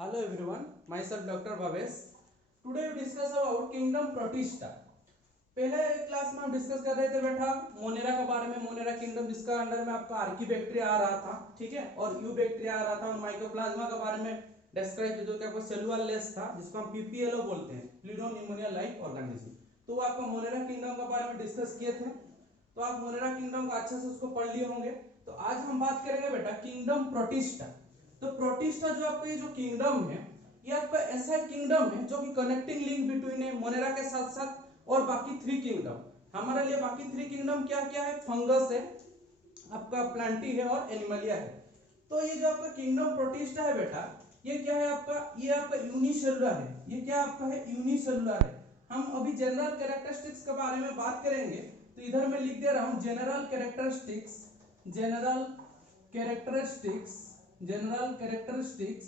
Hello everyone, myself Dr. Bhavesh. Today we discuss about kingdom Protista. पहले class में हम discuss कर रहे थे बेटा मोनेरा के बारे में, मोनेरा किंगडम जिसका अंडर में आपका आर्कीबैक्टीरिया आ रहा था, ठीक है, और यूबैक्टीरिया आ रहा था, और माइकोप्लाज्मा के बारे में डिस्क्राइब जो कि आपका सेलुलर लेस था जिसको हम पीपीएलओ बोलते हैं, प्लूरोनिमोनिया लाइक ऑर्गेनिज्म। तो वो आपका मोनेरा किंगडम के बारे में डिस्कस किए थे, तो आप मोनेरा किंगडम को अच्छे से उसको पढ़ लिए होंगे। तो आज हम बात करेंगे बेटा किंगडम प्रोटिस्टा। तो प्रोटिस्टा जो आपका ये जो किंगडम है, ये आपका ऐसा किंगडम है जो कि कनेक्टिंग लिंक बिटवीन है मोनेरा के साथ साथ और बाकी थ्री किंगडम। हमारे लिए बाकी थ्री किंगडम क्या क्या है? फंगस है, आपका प्लांटी है और एनिमलिया है। तो ये जो आपका किंगडम प्रोटिस्टा है बेटा, ये क्या है आपका? ये आपका यूनिसेलुलर है। ये क्या आपका है? यूनिसेलुलर है। हम अभी जनरल कैरेक्टरिस्टिक्स के बारे में बात करेंगे, तो इधर मैं लिख दे रहा हूं general characteristics, general characteristics, general characteristics,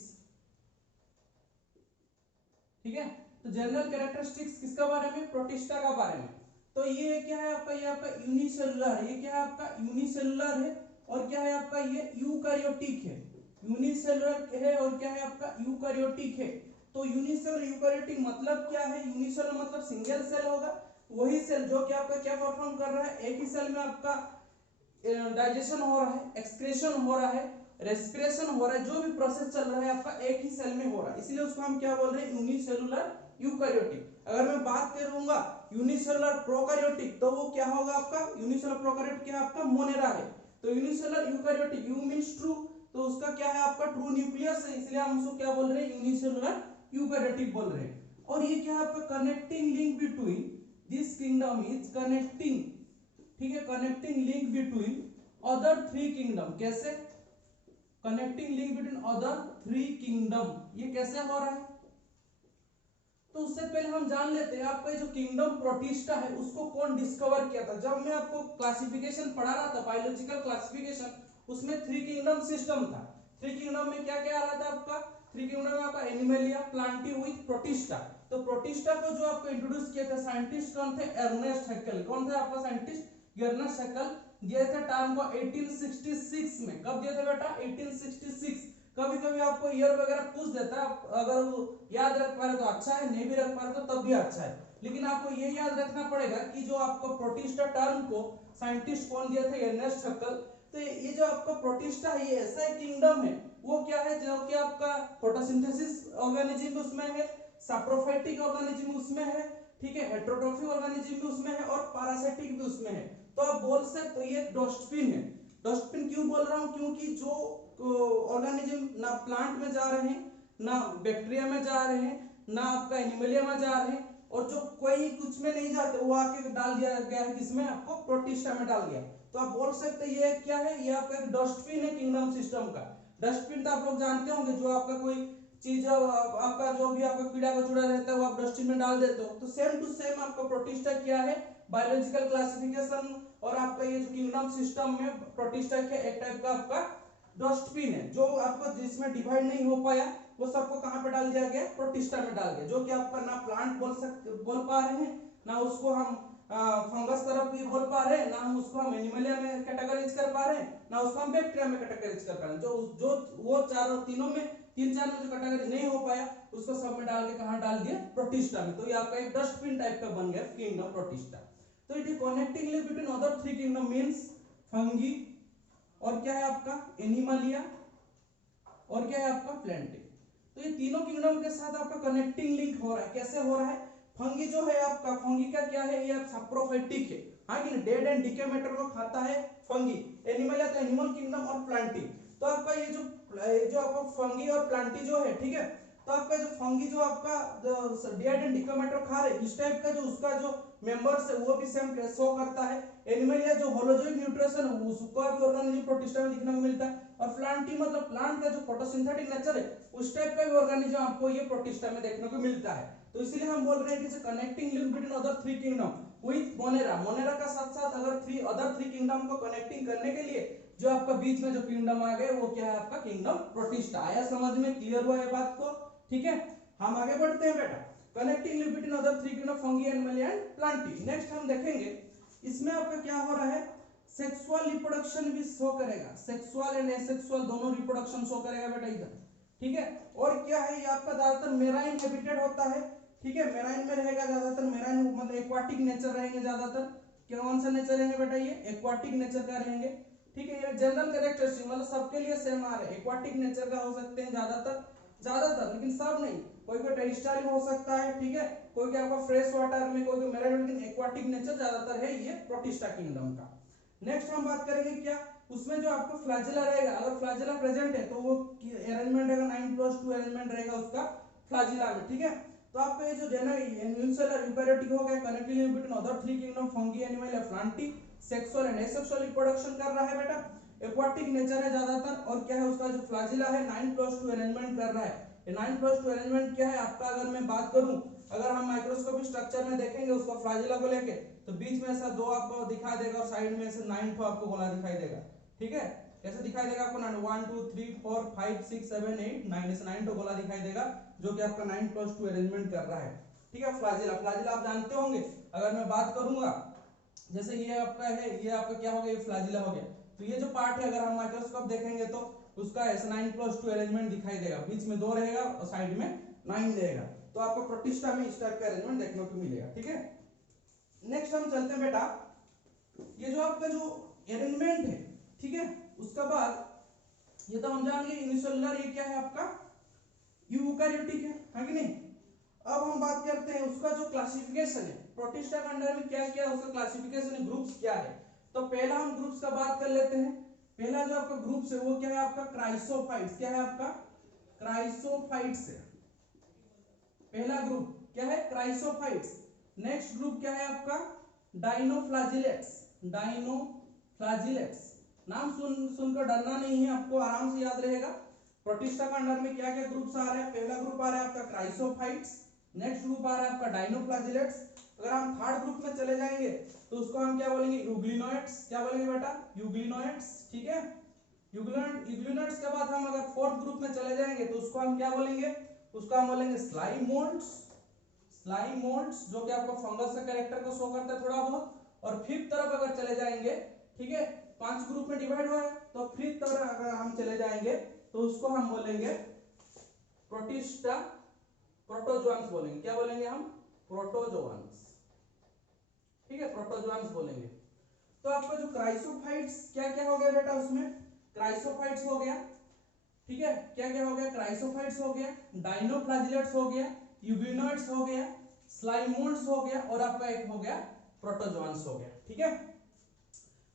ठीक है। तो जनरल कैरेक्टरिस्टिक्स किसका बारे में? प्रोटिस्टा का बारे में। तो ये क्या है आपका? ये आपका यूनिसेलुलर है। ये क्या है आपका? यूनिसेलुलर है। और क्या है आपका? ये यूकैरियोटिक है। यूनिसेलुलर है और क्या है आपका? यूकैरियोटिक है। तो यूनिसेलुलर यूकैरियोटिक मतलब क्या है? यूनिसेलुलर मतलब सिंगल सेल होगा, वही सेल जो कि आपका क्या परफॉर्म कर रहा है? एक ही सेल में आपका डाइजेशन हो रहा है, एक्सक्रेशन हो रहा है, रेस्पिरेशन हो रहा है, जो भी प्रोसेस चल रहा है आपका एक ही सेल में हो रहा है, इसलिए उसको हम क्या बोल रहे हैं? Unicellular eukaryotic. अगर मैं बात करूंगा यूनिसेलुलर प्रोकैरियोटिक, तो वो क्या होगा आपका? यूनिसेलुलर प्रोकैरियोटिक क्या आपका? मोनेरा है। तो unicellular eukaryotic, you means true, तो उसका क्या है आपका? ट्रू न्यूक्लियस है, इसलिए हम उसको क्या बोल रहे हैं? यूनिसेलुलर यूकैरियोटिक बोल रहे हैं। और ये क्या है आपका? Connecting link between this kingdom is connecting, ठीक है, connecting link between other three kingdom. कैसे? Connecting link between other three kingdom, ये कैसे हो रहा है? तो उससे पहले हम जान लेते हैं आपका जो किंगडम प्रोटिस्टा है उसको कौन डिस्कवर किया था। जब मैं आपको क्लासिफिकेशन पढ़ा रहा था, बायोलॉजिकल क्लासिफिकेशन, उसमें थ्री किंगडम सिस्टम था। थ्री किंगडम में क्या क्या आ रहा था आपका? थ्री किंगडम में आपका एनिमलिया, प्लांटी विथ प्रोटिस्टा। तो प्रोटिस्टा को जो आपको इंट्रोड्यूस किया था साइंटिस्ट कौन थे? अर्नेस्ट हैक्केल। कौन थे आपका साइंटिस्ट? अर्नेस्ट हैक्केल दिए थे टर्म को 1866 में। कब दिए थे बेटा? 1866। कभी कभी आपको ईयर वगैरह पूछ देता है, अगर वो याद रख पा रहे तो अच्छा है, नहीं भी रख पा रहे तो तब भी अच्छा है, लेकिन आपको ये याद रखना पड़ेगा कि जो आपको प्रोटिस्टा टर्म को साइंटिस्ट कौन दिए थे? अर्नेस्ट हैक्केल। तो ये जो आपका प्रोटिस्टा है ये ऐसा किंगडम है, वो क्या है? जो कि आपका फोटोसिंथेसिस ऑर्गेनिज्म उसमें है, सैप्रोफाइटिक ऑर्गेनिज्म उसमें है, ठीक है, हेटेरोट्रॉफिक ऑर्गेनिज्म भी उसमें है, और पैरासाइटिक भी उसमें है। तो आप बोल सकते हो ये डस्टबिन है। डस्टबिन क्यों बोल रहा हूं? क्योंकि जो ऑर्गेनिज्म ना प्लांट में जा रहे हैं, ना बैक्टीरिया में जा रहे हैं, ना आपका एनिमलिया में जा रहे हैं, और जो कोई कुछ में नहीं जाते वो आके डाल दिया गया है किसमें? आपको प्रोटिस्टा में डाल दिया। तो आप बोल सकते हैं ये क्या है? ये आपका एक डस्टबिन है किंगडम सिस्टम का। डस्टबिन तो आप लोग जानते होंगे, जो आपका कोई चीज आपका जो भी आपका कीड़ा कचूड़ा रहता है वो आप डस्टबिन में डाल देते हो। तो सेम टू सेम आपका प्रोटिस्टा क्या है? बायोलॉजिकल क्लासिफिकेशन और आपका ये जो किंगडम सिस्टम में प्रोटिस्टा क्या एक टाइप का आपका डस्टबिन है, जो आपको जिसमें डिवाइड नहीं हो पाया वो सबको कहां पे डाल दिया गया? प्रोटिस्टा में डाल दिया। जो कि आपका ना प्लांट बोल पा रहे हैं, ना उसको हम फंगस तरफ भी बोल पा रहे हैं, ना हम उसको हम एनिमलिया में कैटेगराइज कर पा रहे हैं, ना उसको हम बैक्टीरिया में कैटेगराइज कर पा रहे हैं। जो जो वो चारों तीनों में तीन चार में जो कैटेगराइज नहीं हो पाया उसको सब में डाल के कहां डाल दिया? प्रोटिस्टा में। तो ये आपका एक डस्टबिन टाइप का बन गया किंगडम प्रोटिस्टा। तो it is connecting link between other three kingdom means fungi, और क्या है आपका? एनिमलिया, और क्या है आपका? प्लांटी। तो ये तीनों किंगडम के साथ आपका कनेक्टिंग लिंक हो रहा है। कैसे हो रहा है? फंगी जो है आपका, फंगी का क्या है? ये सैप्रोफाइटिक है, हाँ कि डेड एंड डिके मैटर को खाता है फंगी। एनिमल है तो एनिमल किंगडम और प्लांटी। तो आपका ये जो आपका फंगी और प्लांटी जो है, ठीक है, तो आपका जो फंगी जो आपका डेड एंड डिके मैटर खा रहे इस टाइप का जो उसका जो मेंबर्स है वो भी सेम शो करता है। एनिमलिया जो होलोजोइक न्यूट्रिशन है उसका भी ऑर्गेनिज्म प्रोटिस्टा में दिखने को मिलता है। और प्लांटी मतलब प्लांट का जो फोटोसिंथेटिक नेचर है उस टाइप का भी ऑर्गेनिज्म आपको ये प्रोटिस्टा में देखने को मिलता है। तो इसलिए हम बोल रहे हैं कि connecting link between other three kingdom with Monera. Monera का साथ साथ अगर अदर थ्री किंगडम को कनेक्टिंग करने के लिए जो आपका बीच में जो किंगडम आ गए वो क्या है? आपका किंगडम प्रोटिस्टा। आया समझ में? क्लियर हुआ ये बात को? ठीक है, हम आगे बढ़ते हैं बेटा। Connecting link between other three kingdom fungi, Animalia and Plantae. Next हम देखेंगे इसमें आपका क्या हो रहा है? सेक्सुअल रिप्रोडक्शन भी शो करेगा, सेक्सुअल एंड एसेक्सुअल दोनों रिप्रोडक्शन शो करेगा बेटा इधर, ठीक है। और क्या है ये आपका ज्यादातर मेराइन हैबिटेट होता है, ठीक है, मेराइन में रहेगा ज्यादातर, मेराइन मतलब एक्वाटिक नेचर रहेंगे ज्यादातर। कौन सा नेचर रहेंगे बेटा, ये एक्वाटिक नेचर का रहेंगे, ठीक है। ये जनरल कैरेक्टरिस्टिक मतलब सबके लिए सेम आ रहे हैं, एक्वाटिक नेचर का हो सकते हैं ज्यादातर, लेकिन सब नहीं, कोई कोई टेरिस्टाइल हो सकता है, ठीक है, कोई कोई आपका फ्रेश वाटर में, कोई कोई मेराइन, लेकिन एक्वाटिक नेचर ज्यादातर है ये प्रोटिस्टा किंगडम का। नेक्स्ट हम बात करेंगे क्या, उसमें जो आपको फ्लैजिला रहेगा, अगर फ्लैजिला प्रेजेंट है तो वो अरेंजमेंट रहेगा 9+2 अरेंजमेंट रहेगा उसका फ्लैजिला में, ठीक है। तो आपका ये जो यूनिसेलुलर यूकैरियोटिक हो गया, connecting between other 3 kingdom fungi animal या plantae, sexual and asexual reproduction कर रहा है बेटा, एक्वाटिक नेचर है ज्यादातर, और क्या है उसका जो फ्लैजिला है 9+2 अरेंजमेंट कर रहा है। ये 9+2 अरेंजमेंट क्या है आपका, अगर मैं बात करूं, अगर हम माइक्रोस्कोपिक स्ट्रक्चर में देखेंगे उसका फ्लैजिला को लेके, तो बीच में ऐसा 2 आपको दिखाई देगा और साइड में ऐसे 9 ठो आपको गोला दिखाई देगा, ठीक है। कैसे दिखाई देगा आपको, 1 2 3 4 5 6 7 8 9, ऐसे 9 ठो गोला दिखाई देगा, जो कि आपका 9+2 अरेंजमेंट कर रहा है, ठीक है। फ्लैजिला आप जानते होंगे, अगर मैं बात करूंगा जैसे ये आपका है, ये आपका क्या हो गया, ये फ्लैजिला हो गया, तो ये जो पार्ट है अगर हम माइक्रोस्कोप देखेंगे तो उसका ऐसे 9+2 अरेंजमेंट दिखाई देगा, बीच में 2 रहेगा और साइड में 9 रहेगा, तो आपको प्रोटिस्टा में इस टाइप का अरेंजमेंट देखने को मिलेगा, ठीक है। नेक्स्ट हम चलते हैं बेटा, ये जो आपका जो अरेंजमेंट है, ठीक है, उसका बाद ये तो हम जान गए यूनिसेलुलर, ये क्या है आपका यूकैरियोटिक है कि नहीं। अब हम बात करते हैं उसका जो क्लासिफिकेशन है, प्रोटिस्टा के अंडर में क्या क्या उसका क्लासिफिकेशन है, ग्रुप्स क्या है। तो पहला हम ग्रुप्स का बात कर लेते हैं, पहला जो आपका ग्रुप्स है वो क्या है आपका क्राइसोफाइट्स, क्या है आपका क्राइसोफाइट्स है, पहला ग्रुप क्या है क्राइसोफाइट्स। नेक्स्ट ग्रुप क्या है आपका डाइनोफ्लैजिलेट्स, डाइनोफ्लैजिलेट्स, नाम सुनकर डरना नहीं है, आपको आराम से याद रहेगा। प्रोटिस्टा के अंडर में क्या क्या ग्रुप्स आ रहे हैं, पहला ग्रुप आ रहा है आपका क्राइसोफाइट्स, नेक्स्ट ग्रुप आ रहा है आपका डाइनोफ्लैजिलेट्स। अगर हम थर्ड ग्रुप में चले जाएंगे तो उसको हम क्या बोलेंगे, यूग्लिनोइड्स, क्या बोलेंगे बेटा यूग्लिनोइड्स, ठीक है। यूग्लिनोइड्स के बाद हम अगर फोर्थ ग्रुप में चले जाएंगे तो उसको हम क्या बोलेंगे, उसको हम बोलेंगे स्लाइम मोल्ड्स, स्लाइम मोल्ड्स जो कि आपको फंगस का कैरेक्टर को शो करता है थोड़ा बहुत। और फिफ्थ तरफ अगर चले जाएंगे, ठीक है, 5 ग्रुप में डिवाइड हुआ है, तो फिफ्थ तरफ अगर हम चले जाएंगे तो उसको हम बोलेंगे प्रोटिस्टा, प्रोटोजोआंस बोलेंगे, क्या बोलेंगे हम प्रोटोजोआंस, ठीक है, प्रोटोजोआंस बोलेंगे। तो आपका जो क्राइसोफाइट्स क्या क्या हो गया बेटा, उसमें क्राइसोफाइट्स हो गया, ठीक है, क्या क्या हो गया क्राइसोफाइट्स हो गया, डाइनोफ्लैजिलेट्स हो गया, यूग्लिनोइड्स हो गया, स्लाइमोल्ड्स हो गया, और आपका एक हो गया प्रोटोजोआंस हो गया, ठीक है।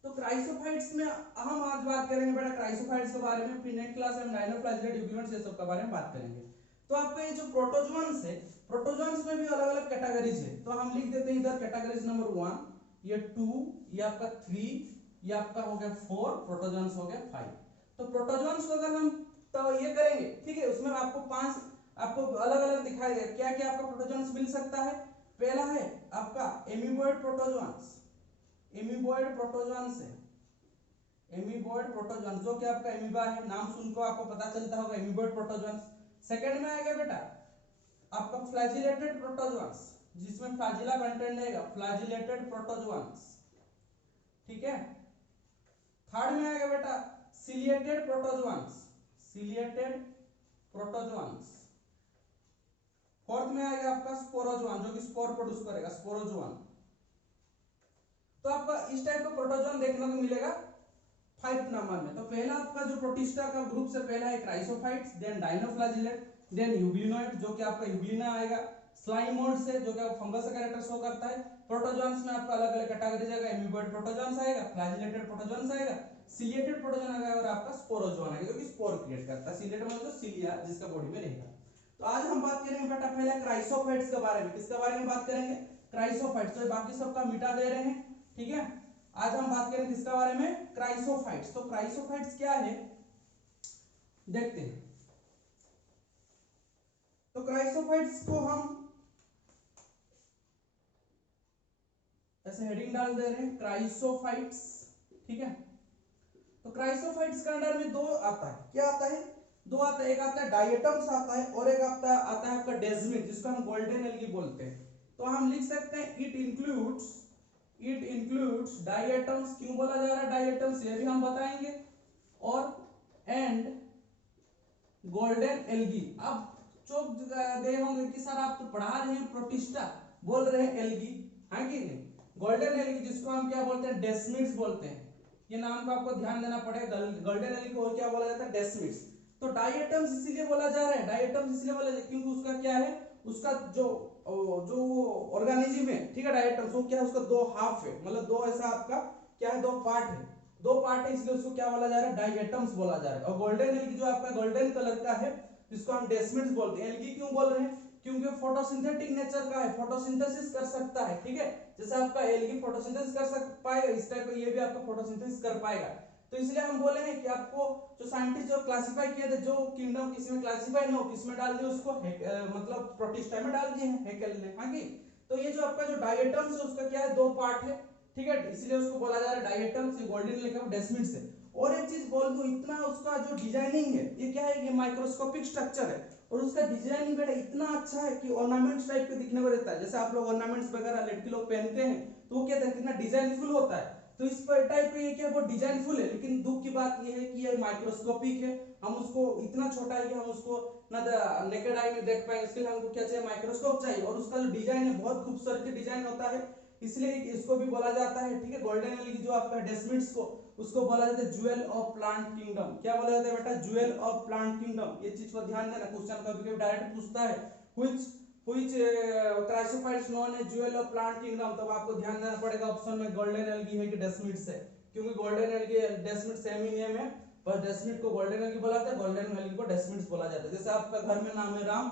तो क्राइसोफाइट्स में हम आज बात करेंगे बेटा क्राइसोफाइट्स के बारे में, फिर नेक्स्ट क्लास में हम डाइनोफ्लैजिलेट, यूग्लिनोइड्स ये सब के बारे में बात करेंगे। तो आपका ये जो प्रोटोजोआंस है, प्रोटोजोआंस में भी अलग अलग कैटेगरीज है, तो हम लिख देते हैं इधर कैटेगरीज नंबर 1, ये 2, ये आपका 3, ये आपका हो गया 4, प्रोटोजोआंस हो गया 5। तो प्रोटोजोआंस को अगर हम तो ये करेंगे, ठीक है, उसमें आपको 5 आपको अलग अलग दिखाई देगा, क्या क्या आपका प्रोटोजोआंस मिल सकता है। पहला है आपका एमीबॉइड प्रोटोजोआंस, एमीबॉइड प्रोटोजोआंस है, एमीबॉइड प्रोटोजोआंस जो कि आपका एमीबा है, नाम सुनकर आपको पता चलता होगा एमीबॉइड प्रोटोजोआंस। सेकंड में आएगा बेटा आपका फ्लैजिलेटेड प्रोटोजोआंस, जिसमें फ्लैजिला कंटेंट रहेगा, फ्लैजिलेटेड प्रोटोजोआंस, ठीक है। थर्ड में आएगा बेटा सिलिएटेड प्रोटोजोआंस, सिलिएटेड प्रोटोजोआंस। फोर्थ में आएगा आपका स्पोरोजोआन, जो कि स्पोर प्रोड्यूस करेगा, स्पोरोजोआन। तो आपका इस टाइप का प्रोटोजोआन देखने को मिलेगा 5 नंबर में। तो पहला आपका जो प्रोटिस्टा का ग्रुप से पहला है क्राइसोफाइट्स, देन डाइनोफ्लैजिलेट, देन यूग्लिनोइड जो कि आपका यूग्लिना आएगा, स्लाइमोल्ड से जो कि फंगस का कैरेक्टर शो करता है। प्रोटोजोआंस में आपका अलग अलग कैटेगरी आएगा, एमीबॉइड प्रोटोजोआंस आएगा, फ्लैजिलेटेड प्रोटोजोआंस आएगा, सिलिएटेड प्रोटोजोआन आएगा, और आपका स्पोरोजोआन आएगा जो कि स्पोर क्रिएट करता है। सिलिएटेड मतलब जो सिलिया जिसका बॉडी में रहेगा। तो आज हम बात करेंगे बेटा पहले क्राइसोफाइट्स के बारे में, किसके बारे में बात करेंगे क्राइसोफाइट्स, तो बाकी सबका मिटा दे रहे हैं, ठीक है। आज हम बात करें किसके बारे में क्राइसोफाइट्स। तो क्राइसोफाइट्स क्या है देखते हैं। तो क्राइसोफाइट्स को हम ऐसे हेडिंग डाल दे रहे हैं क्राइसोफाइट्स, ठीक है। तो क्राइसोफाइट्स के अंडर में 2 आता है, क्या आता है 2 आता है, एक आता है डायटम्स आता है और एक आता है आपका डेस्मिन, जिसको हम गोल्डन एल्गी बोलते हैं। तो हम लिख सकते हैं इट इंक्लूड्स डायटम्स, क्यों बोला जा रहा है डायटम्स ये भी हम बताएंगे, और एंड गोल्डन एल्गी। अब चौक गए होंगे कि सर आप तो पढ़ा रहे हैं प्रोटिस्टा, बोल रहे हैं एल्गी, है कि नहीं। गोल्डन एल्गी जिसको हम क्या बोलते हैं, डेस्मिड्स बोलते हैं। ये नाम को आपको ध्यान देना पड़ेगा। गोल्डन एल्गी को और क्या बोला जाता है, डेस्मिड्स। तो डायटम्स इसीलिए बोला जा रहा है, डायटम्स इसलिए बोला जा रहा है क्योंकि उसका क्या है, उसका जो ऑर्गेनिज्म है, ठीक है, डायटम्स वो क्या है, उसका दो हाफ है, मतलब दो ऐसा आपका क्या है, दो पार्ट है, दो पार्ट है, इसलिए उसको क्या बोला जा रहा है, डायटम्स बोला जा रहा है। और गोल्डन एल्गी जो आपका गोल्डन कलर का है जिसको हम डेस्मिड्स बोलते हैं। एल्गी क्यों बोल रहे हैं, क्योंकि फोटोसिंथेटिक नेचर का है, फोटोसिंथेसिस कर सकता है, ठीक है। जैसे आपका एल्गी फोटोसिंथेसिस कर पाएगा, इस टाइप का ये भी आपका फोटोसिंथेसिस कर पाएगा। तो इसलिए हम बोले हैं कि आपको जो साइंटिस्ट जो क्लासिफाई किए थे, जो किंगडम किसी में क्लासिफाई ना हो किस में डाल दिए उसको, मतलब प्रोटिस्टा में डाल दिए हैं हेकेल ने, हाँ की। तो ये जो आपका जो डायटम्स है उसका क्या है, दो पार्ट है, ठीक है, इसलिए उसको बोला जा रहा है डायटम्स। ये गोल्डन लिखा हुआ डेस्मिड्स है। और एक चीज बोल दूं, इतना उसका जो डिजाइनिंग है ये क्या है, ये माइक्रोस्कोपिक स्ट्रक्चर है, और उसका डिजाइनिंग बेटा इतना अच्छा है कि ऑर्नामेंट्स टाइप के दिखने को रहता है। जैसे आप लोग ऑर्नामेंट्स वगैरह लड़की लोग पहनते हैं तो वो क्या कितना डिजाइनफुल होता है, तो इस पर टाइप का ये क्या वो डिजाइनफुल है। लेकिन दुख की बात ये है कि ये माइक्रोस्कोपिक है, हम उसको इतना छोटा है कि हम उसको ना नेकेड आई में देख पाएंगे, इसके लिए हमको क्या चाहिए, माइक्रोस्कोप चाहिए। और उसका जो डिजाइन है बहुत खूबसूरत डिजाइन होता है, इसलिए इसको भी बोला जाता है, ठीक है, गोल्डन एल्गी जो आपका डेस्मिड्स को उसको बोला जाता है ज्वेल ऑफ प्लांट किंगडम। क्या बोला जाता है बेटा, ज्वेल ऑफ प्लांट किंगडम। ये चीज को ध्यान देना, क्वेश्चन कभी कभी डायरेक्ट पूछता है which chrysophytes known as jewel of plant kingdom, तब आपको ध्यान देना पड़ेगा ऑप्शन में गोल्डन एल्गी है कि डेस्मिड्स है, क्योंकि गोल्डन एल्गी डेस्मिड्स सेम ही नेम है, पर डेस्मिड को गोल्डन एल्गी बोला जाता है, गोल्डन एल्गी को डेस्मिड्स बोला जाता है। जैसे आपका घर में नाम है राम,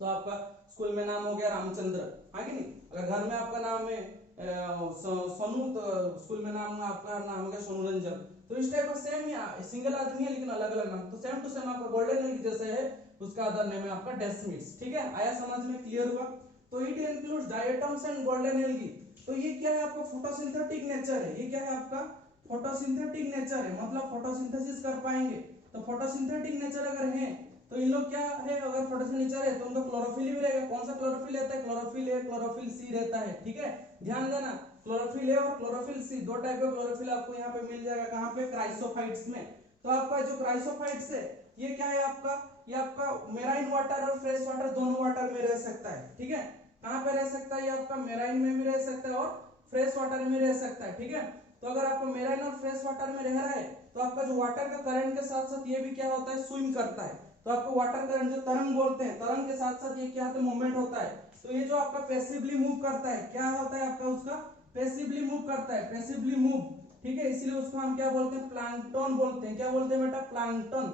तो आपका स्कूल में नाम हो गया रामचंद्र, हाँ कि नहीं। अगर घर में आपका नाम है सोनू, तो स्कूल में नाम आपका नाम हो गया सोनू रंजन। तो इस टाइप का सेम ही सिंगल आदमी है लेकिन अलग अलग नाम, तो सेम टू सेम आपका गोल्डन एल्गी जैसे है उसका अदर नेम है आपका डेस्मिड्स, ठीक है। आया समझ में, क्लियर हुआ। तो it includes diatoms and golden algae. तो ये क्या है आपका फोटोसिंथेटिक नेचर है, ये क्या है आपका फोटोसिंथेटिक नेचर है, मतलब फोटोसिंथेसिस कर पाएंगे। तो फोटोसिंथेटिक नेचर अगर है तो इन लोग क्या है, अगर फोटोसिंथेसिस नेचर है तो उनको क्लोरोफिल भी रहेगा। कौन सा क्लोरोफिल रहता है, क्लोरोफिल ए क्लोरोफिल सी रहता है, ठीक है, ध्यान देना। क्लोरोफिल ए और क्लोरोफिल सी दो टाइप का क्लोरोफिल आपको यहाँ पे मिल जाएगा, कहाँ पे, क्राइसोफाइट्स में। तो आपका जो क्राइसोफाइट्स है ये क्या है आपका, ये आपका मेराइन वाटर और फ्रेश वाटर दोनों वाटर में रह सकता है, ठीक है। कहाँ पे रह सकता है, ये आपका मेराइन में भी रह सकता है और फ्रेश वाटर में रह सकता है, ठीक है। तो अगर आपको मेराइन और फ्रेश वाटर में रह रहा है तो आपका जो वाटर का करंट के साथ साथ ये भी क्या होता है, स्विम करता है। तो आपको वाटर करंट जो तरंग बोलते हैं, तरंग के साथ साथ ये क्या होता है, मूवमेंट होता है। तो ये जो आपका पैसिवली मूव करता है, क्या होता है आपका, उसका पैसिवली मूव करता है, पैसिवली मूव, ठीक है, इसलिए उसको हम क्या बोलते हैं, प्लैंकटन बोलते हैं। क्या बोलते हैं बेटा, प्लैंकटन।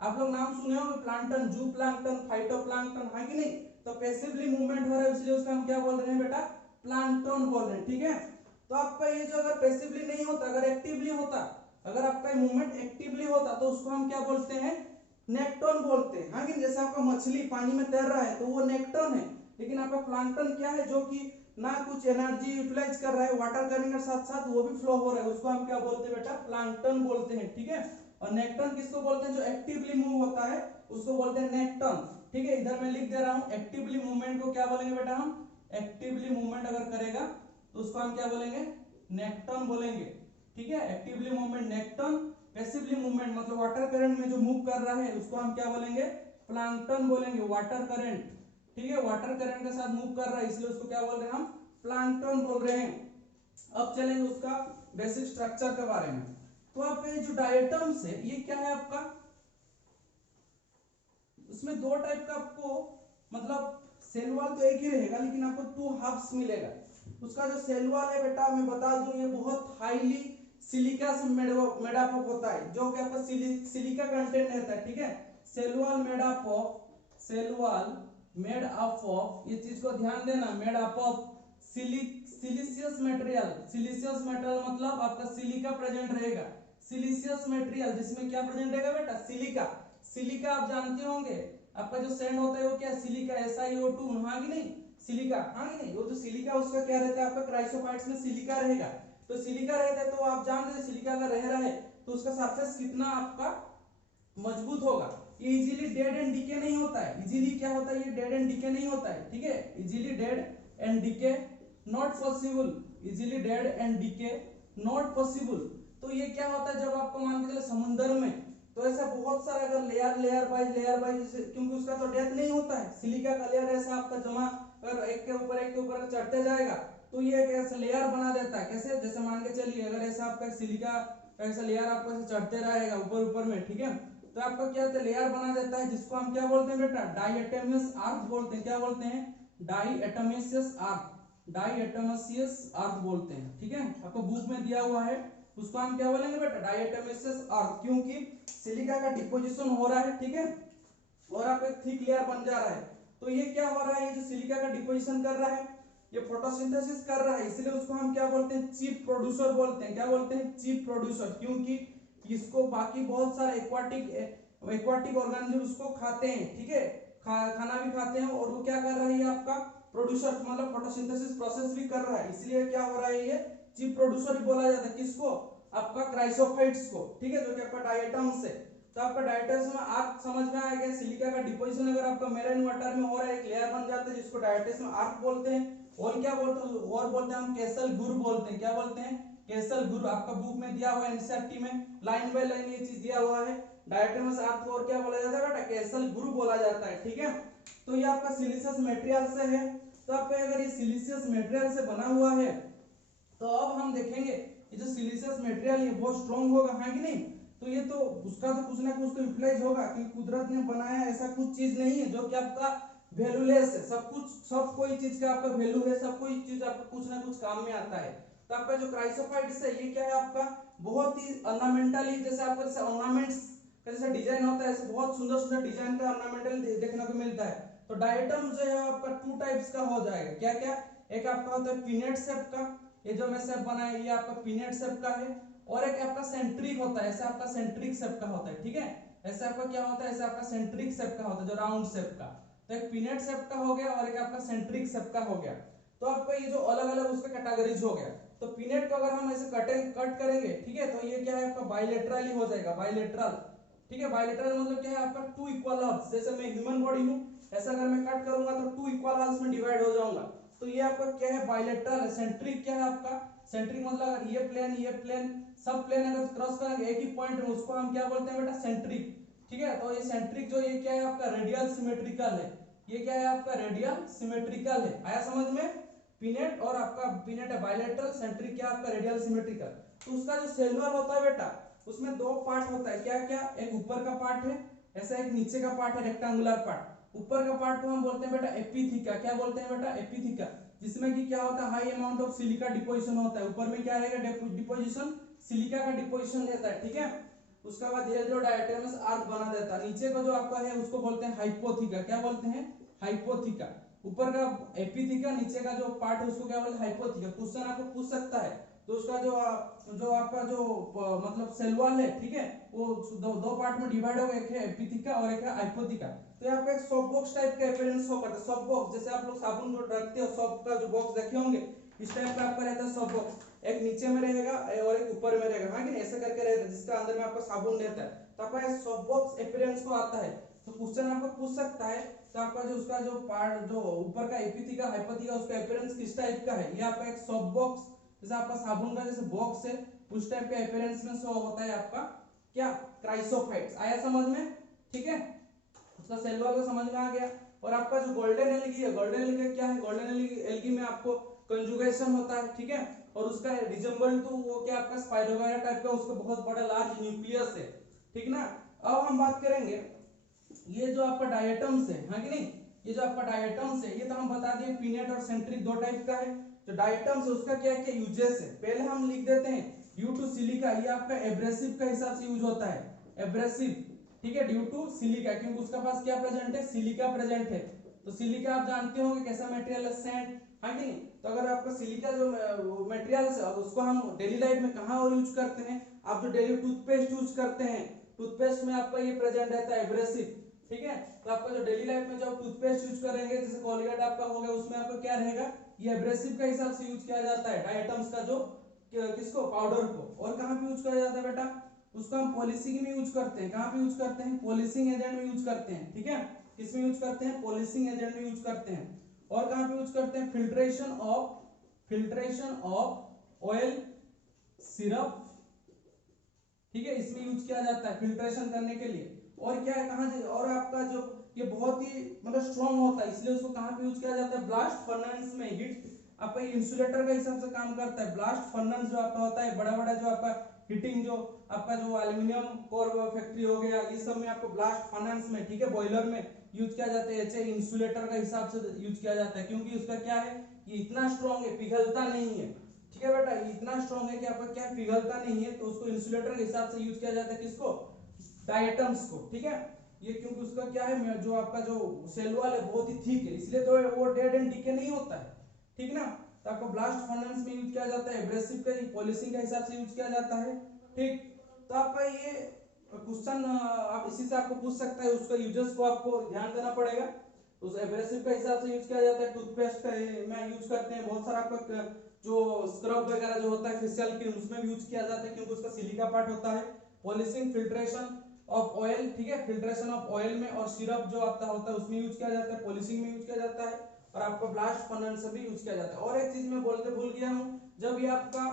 आप लोग नाम सुने होंगे प्लैंकटन, जू प्लैंकटन, फाइटोप्लैंकटन, है कि नहीं। तो पैसिवली मूवमेंट हो रहा है इसलिए उसका हम क्या बोल रहे हैं बेटा, प्लैंकटन बोल रहे हैं, ठीक है। तो आपका ये जो अगर पैसिवली नहीं होता, अगर एक्टिवली होता, अगर आपका मूवमेंट एक्टिवली होता तो उसको हम क्या बोलते हैं, नेक्टोन बोलते हैं, हाँ कि जैसे आपका मछली पानी में तैर रहा है तो वो नेक्टोन है। लेकिन आपका प्लैंकटन क्या है, जो कि ना कुछ एनर्जी यूटिलाइज कर रहा है, वाटर करने के साथ साथ वो भी फ्लो हो रहा है, उसको हम क्या बोलते हैं बेटा, प्लैंकटन बोलते हैं, ठीक है। और नेक्टन किसको बोलते हैं, जो एक्टिवली मूव होता है उसको बोलते हैं नेक्टन, ठीक है। इधर मैं लिख दे रहा हूं, एक्टिवली मूवमेंट को क्या बोलेंगे बेटा, हम एक्टिवली मूवमेंट अगर करेगा तो उसको हम क्या बोलेंगे, नेक्टन बोलेंगे, ठीक है। Actively movement nekton, passively movement मतलब वाटर करंट में जो मूव कर रहा है उसको हम क्या बोलेंगे, प्लैंकटन बोलेंगे, वाटर करंट, ठीक है, वाटर करंट के साथ मूव कर रहा है इसलिए उसको क्या बोल रहे हैं, हम प्लैंकटन बोल रहे हैं। अब चलेंगे उसका बेसिक स्ट्रक्चर के बारे में। तो आपका ये जो डायटम्स है ये क्या है आपका, उसमें दो टाइप का आपको, मतलब सेल वॉल तो एक ही रहेगा लेकिन आपको टू हाफ्स मिलेगा। उसका जो सेल वॉल है बेटा मैं बता दूं, ये बहुत हाईली सिलिका से मेड अप होता है, जो कि आपका सिलिका कंटेंट रहता है, ठीक है। Cell wall made up of, cell wall made up of, ये चीज को ध्यान देना, made up of siliceous material. Siliceous material मतलब आपका सिलिका प्रेजेंट रहेगा, सिलिशियस मटेरियल जिसमें क्या प्रेजेंट रहेगा बेटा, सिलिका। सिलिका आप जानते होंगे, आपका जो सैंड होता है वो क्या, सिलिका, SiO2, हाँ कि नहीं, सिलिका, हाँ कि नहीं। वो जो सिलिका उसका क्या रहता है आपका, क्राइसोफाइट्स में सिलिका रहेगा। तो सिलिका रहता है तो आप जानते हैं सिलिका अगर रह रहा है तो उसका सरफेस कितना आपका मजबूत होगा। ये इजीली डेड एंड डीके नहीं होता है, इजीली क्या होता है, ये डेड एंड डीके नहीं होता है, ठीक है। Easily dead and decay not possible, easily dead and decay not possible. तो ये क्या होता है, जब आपको मान के चले समुद्र में, तो तो ऐसा बहुत सारा अगर लेयर बाय क्योंकि उसका तो डेथ नहीं होता है, सिलिका का लेयर ऐसा आपका जमा अगर एक के ऊपर चढ़ते जाएगा तो ये एक ऐसा लेयर बना देता है। कैसे, जैसे मान के चलिए अगर ऐसा आपका सिलिका ऐसा लेयर आपको ऐसे चढ़ते रहेगा ऊपर में, ठीक है, तो आपका क्या होता है लेयर बना देता है, जिसको हम क्या बोलते हैं बेटा, डाइएटमस अर्थ बोलते हैं। क्या बोलते हैं, डाइएटमसियस अर्थ, डाइएटमसियस अर्थ बोलते हैं। ठीक है, आपको बुक में दिया हुआ है, उसको हम क्या बोलेंगे बेटा, डाइएटमसियस अर्थ, क्योंकि सिलिका का डिपोजिशन हो रहा है, ठीक है, और आप एक थिक लेयर बन जा रहा है। तो ये क्या हो रहा है, ये जो सिलिका का डिपोजिशन कर रहा है, ये फोटोसिंथेसिस कर रहा है, इसलिए उसको हम क्या बोलते हैं, चीफ प्रोड्यूसर बोलते हैं। क्या बोलते हैं, चीफ प्रोड्यूसर, क्योंकि इसको बाकी बहुत सारे एक्वाटिक ऑर्गेनिज्म उसको खाते हैं, ठीक है, खाना भी खाते हैं, और वो क्या कर रहा है, आपका प्रोड्यूसर मतलब फोटोसिंथेसिस प्रोसेस भी कर रहा है, इसलिए क्या हो रहा है, ये चीफ प्रोड्यूसर ही बोला जाता है। किसको, आपका क्राइसोफाइट्स को, ठीक है, जो कि आपका डायटम्स है। तो आपका डायटम्स में आप समझ में आ गया, सिलिका का डिपोजिशन अगर आपका मेरीन वाटर में हो रहा है, एक लेयर बन जाता है जिसको डायटम्स में आर्क बोलते हैं। और क्या बोलते हैं, और बोलते हैं हम केसल गुरु बोलते हैं। क्या बोलते हैं, केसल गुरु, आपका बुक में दिया हुआ है एनसीईआरटी में लाइन बाय लाइन ये चीज दिया हुआ है। डायटम्स आर्क और क्या बोला जाता है बेटा, केसल गुरु बोला जाता है। ठीक है, तो ये आपका सिलिशियस मटेरियल से है। तो आपका अगर ये सिलिशियस मटेरियल से बना हुआ है, तो अब हम देखेंगे ये जो सिलिशियस मटेरियल ये बहुत स्ट्रांग होगा, है कि नहीं, तो ये तो उसका तो कुछ ना कुछ तो यूटिलाइज होगा, क्योंकि कुदरत ने बनाया ऐसा कुछ चीज नहीं है जो कि आपका वैल्यूलेस है। सब कुछ, सब कोई चीज का आपका वैल्यू है, सब कोई चीज आपका कुछ ना कुछ काम में आता है। तो आपका जो क्राइसोफाइट्स है ये क्या है, आपका बहुत ही ऑर्नामेंटली, जैसे आपको जैसे ऑर्नामेंट्स का जैसे डिजाइन होता है, ऐसे बहुत सुंदर सुंदर डिजाइन का ऑर्नामेंटल देखने को मिलता है। तो डायटम जो है आपका टू टाइप्स का हो जाएगा। क्या क्या, एक आपका होता है पिनेट शेप का, ये जो मैं शेप बनाया ये आपका पिनेट शेप का है, और एक आपका सेंट्रिक होता है, ऐसा आपका सेंट्रिक शेप का होता है। ठीक है, ऐसा आपका क्या होता है, ऐसा आपका सेंट्रिक शेप का होता है, जो राउंड शेप का। तो एक पिनेट शेप का हो गया और एक आपका सेंट्रिक शेप का हो गया। तो आपका ये जो अलग अलग उसका कैटेगरीज हो गया। तो पिनेट को अगर हम ऐसे कट करेंगे, ठीक है, तो ये क्या है आपका बाइलेटरल ही हो जाएगा, बाइलेटरल। ठीक है, बाइलेटरल मतलब क्या है आपका टू इक्वल हाफ्स, जैसे मैं ह्यूमन बॉडी हूं, ऐसा अगर मैं कट करूंगा तो टू इक्वल हाफ्स में डिवाइड हो जाऊंगा। तो ये आपका क्या है, बाइलेटरल है। सेंट्रिक क्या है आपका, सेंट्रिक मतलब अगर ये प्लेन सब प्लेन अगर क्रॉस करेंगे एक ही पॉइंट में, उसको हम क्या बोलते हैं बेटा, सेंट्रिक। ठीक है, तो ये सेंट्रिक जो ये क्या है आपका रेडियल सिमेट्रिकल है, ये क्या है आपका रेडियल सिमेट्रिकल है। आया समझ में, पिनेट और आपका पिनेट है बाइलेटरल, सेंट्रिक क्या आपका रेडियल सिमेट्रिकल। तो उसका जो सेलुलर होता है बेटा, उसमें दो पार्ट होता है। क्या क्या, एक ऊपर का पार्ट है ऐसा, एक नीचे का पार्ट है रेक्टेंगुलर पार्ट। ऊपर का पार्ट को हम बोलते हैं बेटा एपिथिका। क्या बोलते हैं बेटा, एपिथिका, जिसमें कि क्या होता है, high amount of silica deposition होता है। ऊपर में क्या रहेगा, डिपोजिशन, सिलिका का डिपोजिशन रहता है। ठीक है, उसके बाद धीरे धीरे डायटमस आर्क बना देता है। नीचे का जो आपका है उसको बोलते हैं हाइपोथिका। क्या बोलते हैं, हाइपोथिका। ऊपर का एपिथिका, नीचे का जो पार्ट है उसको क्या बोलते हैं, हाइपोथिका। क्वेश्चन आपको पूछ सकता है, तो उसका जो आपका जो मतलब सेल वॉल है, ठीक है, वो दो पार्ट में डिवाइड होगा, एक है एपिथिका और एक है हाइपोथिका। तो यहाँ पे एक सॉफ्ट बॉक्स टाइप का अपीयरेंस होगा। सॉफ्ट बॉक्स जैसे आप लोग साबुन जो रखते हो, सॉफ्ट का जो बॉक्स देखे होंगे, इस टाइप का आपका रहता है सॉफ्ट बॉक्स। एक नीचे में रहेगा और एक ऊपर में रहेगा, हाँ कि नहीं, ऐसे करके रहता है, जिसका अंदर में आपका साबुन रहता है। तो आपका सॉफ्ट बॉक्स अपीयरेंस को आता है। तो क्वेश्चन आपको पूछ सकता है, तो आपका जो उसका जो पार्ट जो ऊपर का एपिथिका हाइपोथिका उसका अपीयरेंस किस टाइप का है, ये आपका एक सॉफ्ट बॉक्स, जैसे आपका साबुन का जैसे बॉक्स है उस टाइप के अपीयरेंस में शो होता है आपका क्या, क्राइसोफाइट्स। आया समझ में, ठीक है, उसका सेल वॉल को समझ में आ गया। और आपका जो गोल्डन एल्गी है, गोल्डन एल्गी क्या है, गोल्डन एल्गी में आपको कंजुगेशन होता है। ठीक है, और उसका रिजेंबल टू वो क्या आपका स्पाइरोगायरा टाइप का, उसका बहुत बड़ा लार्ज न्यूक्लियस है। ठीक ना, अब हम बात करेंगे ये जो आपका डायटम्स है, हाँ कि नहीं, ये जो आपका डायटम्स है ये तो हम बता दिए पिनेट और सेंट्रिक दो टाइप का है। जो डायटम्स है उसका क्या क्या यूजेस है, पहले हम लिख देते हैं ड्यू टू सिलिका, ये आपका एब्रेसिव का हिसाब से यूज होता है, एब्रेसिव। ठीक है, ड्यू टू सिलिका, क्योंकि उसका पास क्या प्रेजेंट है, सिलिका प्रेजेंट है। तो सिलिका आप जानते होंगे कैसा मटेरियल है, सैंड, हाँ कि नहीं। तो अगर आपका सिलिका जो मटेरियल है उसको हम डेली लाइफ में कहाँ और यूज करते हैं, आप जो डेली टूथपेस्ट यूज करते हैं, टूथपेस्ट में आपका ये प्रेजेंट रहता है एब्रेसिव। ठीक है, तो आपका जो डेली लाइफ में जो टूथपेस्ट यूज करेंगे, जैसे कोलगेट आपका हो गया, उसमें आपका क्या रहेगा, ये एब्रेसिव का हिसाब से यूज किया जाता है डायटम्स का जो किसको, पाउडर को। और कहाँ पे यूज किया जाता है बेटा, उसको हम पॉलिशिंग में यूज करते हैं। कहाँ पे यूज करते हैं, पॉलिशिंग एजेंट में यूज करते हैं। ठीक है, किसमें यूज करते हैं, पॉलिशिंग एजेंट में यूज करते हैं। और कहाँ पे यूज करते हैं, फिल्ट्रेशन ऑफ ऑयल सिरप ठीक है, इसमें यूज किया जाता है फिल्ट्रेशन करने के लिए। और क्या है, कहाँ से, और आपका जो ये बहुत ही मतलब स्ट्रांग होता है, इसलिए उसको कहाँ पे यूज किया जाता है, ब्लास्ट फर्नेस में। हीट आपका इंसुलेटर का हिसाब से काम करता है। ब्लास्ट फर्नेस जो आपका होता है, बड़ा बड़ा जो आपका हीटिंग, जो आपका जो एल्यूमिनियम कोर फैक्ट्री हो गया, ये सब में आपको ब्लास्ट फर्नेस में, ठीक है, बॉयलर में यूज किया जाता है। ऐसे इंसुलेटर का हिसाब से यूज किया जाता है, क्योंकि उसका क्या है कि इतना स्ट्रांग है, पिघलता नहीं है। ठीक है बेटा, इतना स्ट्रांग है कि आपका क्या पिघलता नहीं है, तो उसको इंसुलेटर के हिसाब से यूज किया जाता है। किसको, डायटम्स को। ठीक है, ये क्योंकि उसका क्या है, जो आपका जो सेल वॉल है बहुत ही थिक है, इसलिए तो वो डेड एंड डीके नहीं होता है। ठीक ना, तो आपको ब्लास्ट फर्नेस में यूज किया जाता है, एब्रेसिव का पॉलिशिंग का हिसाब से यूज किया जाता है। ठीक, तो आपका ये क्वेश्चन आप इसी से आपको पूछ सकता है, उसका यूजेस को आपको ध्यान देना पड़ेगा। उस एब्रेसिव का हिसाब से यूज किया जाता है, टूथपेस्ट का में यूज करते हैं, बहुत सारा आपका जो स्क्रब वगैरह जो होता है फेशियल क्रीम, उसमें भी यूज किया जाता है, क्योंकि उसका सिलिका पार्ट होता है। पॉलिशिंग, फिल्ट्रेशन ऑफ ऑयल, ठीक है, फिल्ट्रेशन ऑफ ऑयल में, और सिरप जो आपका होता है उसमें यूज किया जाता है, पॉलिशिंग में यूज किया जाता है, और आपका ब्लास्ट फर्नेस से भी यूज किया जाता है। और एक चीज मैं बोलते भूल गया हूं, जब ये आपका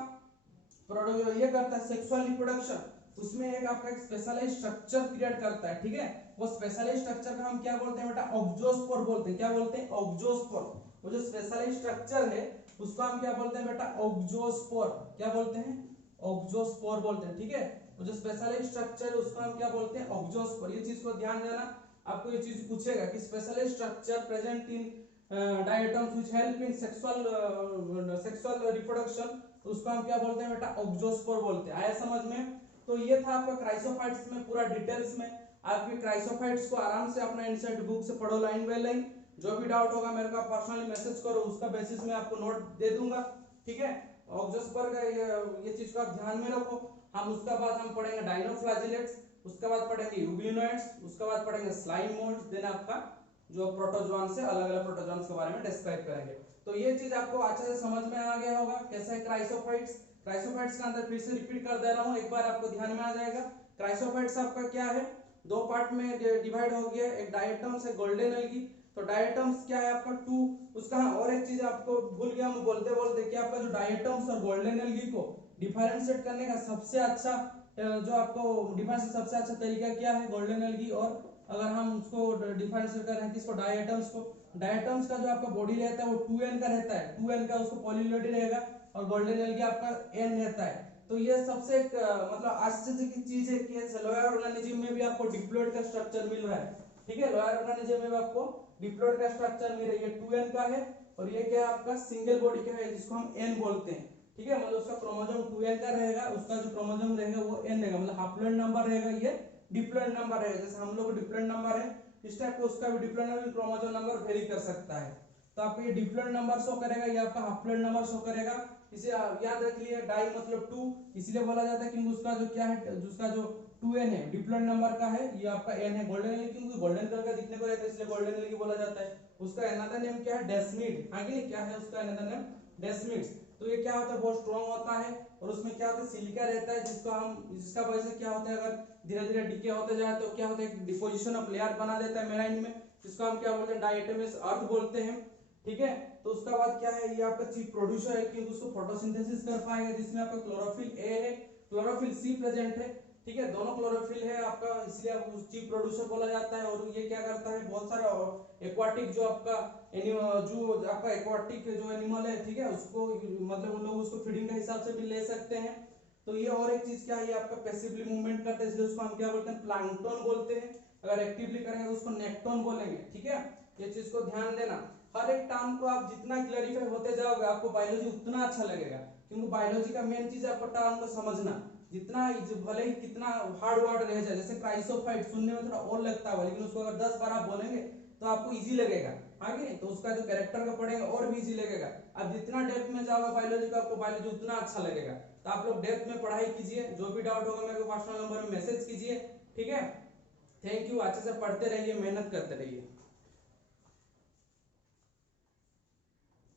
ये करता है सेक्सुअल रिप्रोडक्शन, उसमें एक आपका एक स्पेशलाइज्ड स्ट्रक्चर क्रिएट करता है। ठीक है, वो स्पेशलाइज्ड स्ट्रक्चर का हम क्या बोलते हैं बेटा, ऑक्जोस्पोर बोलते हैं। क्या बोलते हैं, ऑक्जोस्पोर। वो जो स्पेशलाइज्ड स्ट्रक्चर है उसको हम क्या बोलते हैं बेटा, ऑक्जोस्पोर। क्या बोलते हैं, ऑक्जोस्पोर बोलते हैं। ठीक है, वो जो स्पेशलाइज्ड स्ट्रक्चर है उसको हम क्या बोलते हैं, ऑक्जोस्पोर। ये चीज को ध्यान देना, आपको ये चीज पूछेगा कि specialised structure present in diatoms which help in sexual reproduction, तो उसको हम क्या बोलते हैं बेटा, ऑक्जोस्पोर बोलते हैं। आया समझ में। तो ये था आपका क्राइसोफाइट्स में पूरा डिटेल्स में। आप ये क्राइसोफाइट्स को आराम से अपना इनसाइड बुक से पढ़ो लाइन बाय लाइन। जो भी डाउट होगा मेरे को पर्सनली मैसेज करो, उसका बेसिस में आपको नोट दे दूंगा। ठीक है, ऑक्जोस्पोर का ये चीज को आप ध्यान में रखो। हम उसका बाद हम पढ़ेंगे डायनोफ्लैजिलेट्स, उसके बाद पढ़ेंगे यूग्लिनोइड्स, उसके बाद पढ़ेंगे स्लाइम मोल्ड्स, देन आपका जो प्रोटोजोआन से अलग अलग प्रोटोजोआन्स के बारे में डिस्क्राइब करेंगे। तो ये चीज आपको अच्छे से समझ में आ गया होगा कैसा है क्राइसोफाइट्स। क्राइसोफाइट्स का अंदर फिर से रिपीट कर दे रहा हूं, एक बार आपको ध्यान में आ जाएगा। क्राइसोफाइट्स आपका क्या है, दो पार्ट में डिवाइड हो गया, एक डायटम्स है, गोल्डन एल्गी। तो डायटम्स क्या है आपका टू, उसका और एक चीज आपको भूल गया मैं बोलते बोलते कि आपका जो डायटम्स और गोल्डन एल्गी को डिफरेंशिएट करने का सबसे अच्छा जो आपको डिफरेंशिएट सबसे अच्छा तरीका क्या है, गोल्डन एल्गी। और अगर हम उसको डिफरेंशिएट कर रहे हैं किसको, डायटम्स को, डायटम्स का जो आपका बॉडी रहता है वो 2n का रहता है, 2n का उसको पॉलीलोडी रहेगा, और गोल्डन एल्गी आपका n रहता है। तो ये सबसे एक मतलब आश्चर्य की चीज है कि लोयर ऑर्गेनिज्म में भी आपको डिप्लॉइड का स्ट्रक्चर मिल रहा है। ठीक है, लोयर ऑर्गेनिज्म में भी आपको डिप्लॉइड का स्ट्रक्चर मिल रहा है। ये 2n का है, और ये क्या है आपका सिंगल बॉडी का है, जिसको हम n बोलते हैं। ठीक है, मतलब उसका क्रोमोसोम 2n का रहेगा, उसका जो क्रोमोसोम रहेगा वो n रहेगा, मतलब हाप्लॉइड नंबर रहेगा, ये डिप्लॉइड नंबर रहेगा। जैसे हम लोग डिप्लॉइड नंबर है इस टाइप का, उसका भी diploid number chromosome number very कर सकता है। तो आपको ये डिप्लॉइड नंबर शो करेगा, ये आपका हाप्लॉइड नंबर शो करेगा। इसे याद रख लिए, डाई मतलब 2 इसलिए बोला जाता है क्योंकि उसका जो क्या है, उसका जो 2n है डिप्लॉइड नंबर का है, ये आपका n है। गोल्डन एल्गी क्योंकि गोल्डन कलर का दिखने को रहता है इसलिए गोल्डन एल्गी बोला जाता है। उसका अनदर नेम क्या है, डेस्मिड। हाँ कि नहीं, क्या है उसका अनदर नेम, डेस्मिड्स। तो ये क्या होता है, बहुत स्ट्रांग होता है, और उसमें क्या होता है, सिलिका रहता है, जिसका वजह से क्या होता है, अगर धीरे धीरे डिके होते जाए तो क्या होता है, डिपोजिशन ऑफ लेयर बना देता है मेलाइन में, जिसको हम क्या बोलते हैं, डायटोमस अर्थ बोलते हैं। ठीक है, तो उसका बाद क्या है, ये आपका चीफ प्रोड्यूसर है क्योंकि उसको फोटोसिंथेसिस कर पाएगा, जिसमें आपका क्लोरोफिल ए है, क्लोरोफिल सी प्रेजेंट है। ठीक है, दोनों क्लोरोफिल है आपका, इसलिए आप चीफ प्रोड्यूसर बोला जाता है। और ये क्या करता है, बहुत सारा एक्वाटिक जो आपका जो आपका एक्वाटिक जो एनिमल है, ठीक है, उसको मतलब उन लोग उसको फीडिंग के हिसाब से भी ले सकते हैं। तो ये और एक चीज क्या है, ये आपका पैसिवली मूवमेंट करता है, इसलिए उसको हम क्या बोलते हैं, प्लैंकटन बोलते हैं। अगर एक्टिवली करेंगे तो उसको नेक्टोन बोलेंगे। ठीक है, ये चीज को ध्यान देना। हर एक टर्म को आप जितना क्लैरिफाई होते जाओगे आपको बायोलॉजी उतना अच्छा लगेगा, क्योंकि बायोलॉजी का मेन चीज है आपको टर्म को समझना। जितना भले ही कितना हार्ड वर्ड रह जाए, जैसे क्राइसोफाइट सुनने में थोड़ा और लगता है, लेकिन उसको अगर 10 बार आप बोलेंगे तो आपको इजी लगेगा। आगे नहीं तो उसका जो कैरेक्टर का पढ़ेगा और भी इजी लगेगा। अब जितना डेप्थ में जाओगे बायोलॉजी का, आपको बायोलॉजी उतना अच्छा लगेगा। तो आप लोग डेप्थ में पढ़ाई कीजिए, जो भी डाउट होगा मेरे को पर्सनल नंबर में मैसेज कीजिए। ठीक है, थैंक यू, अच्छे से पढ़ते रहिए, मेहनत करते रहिए।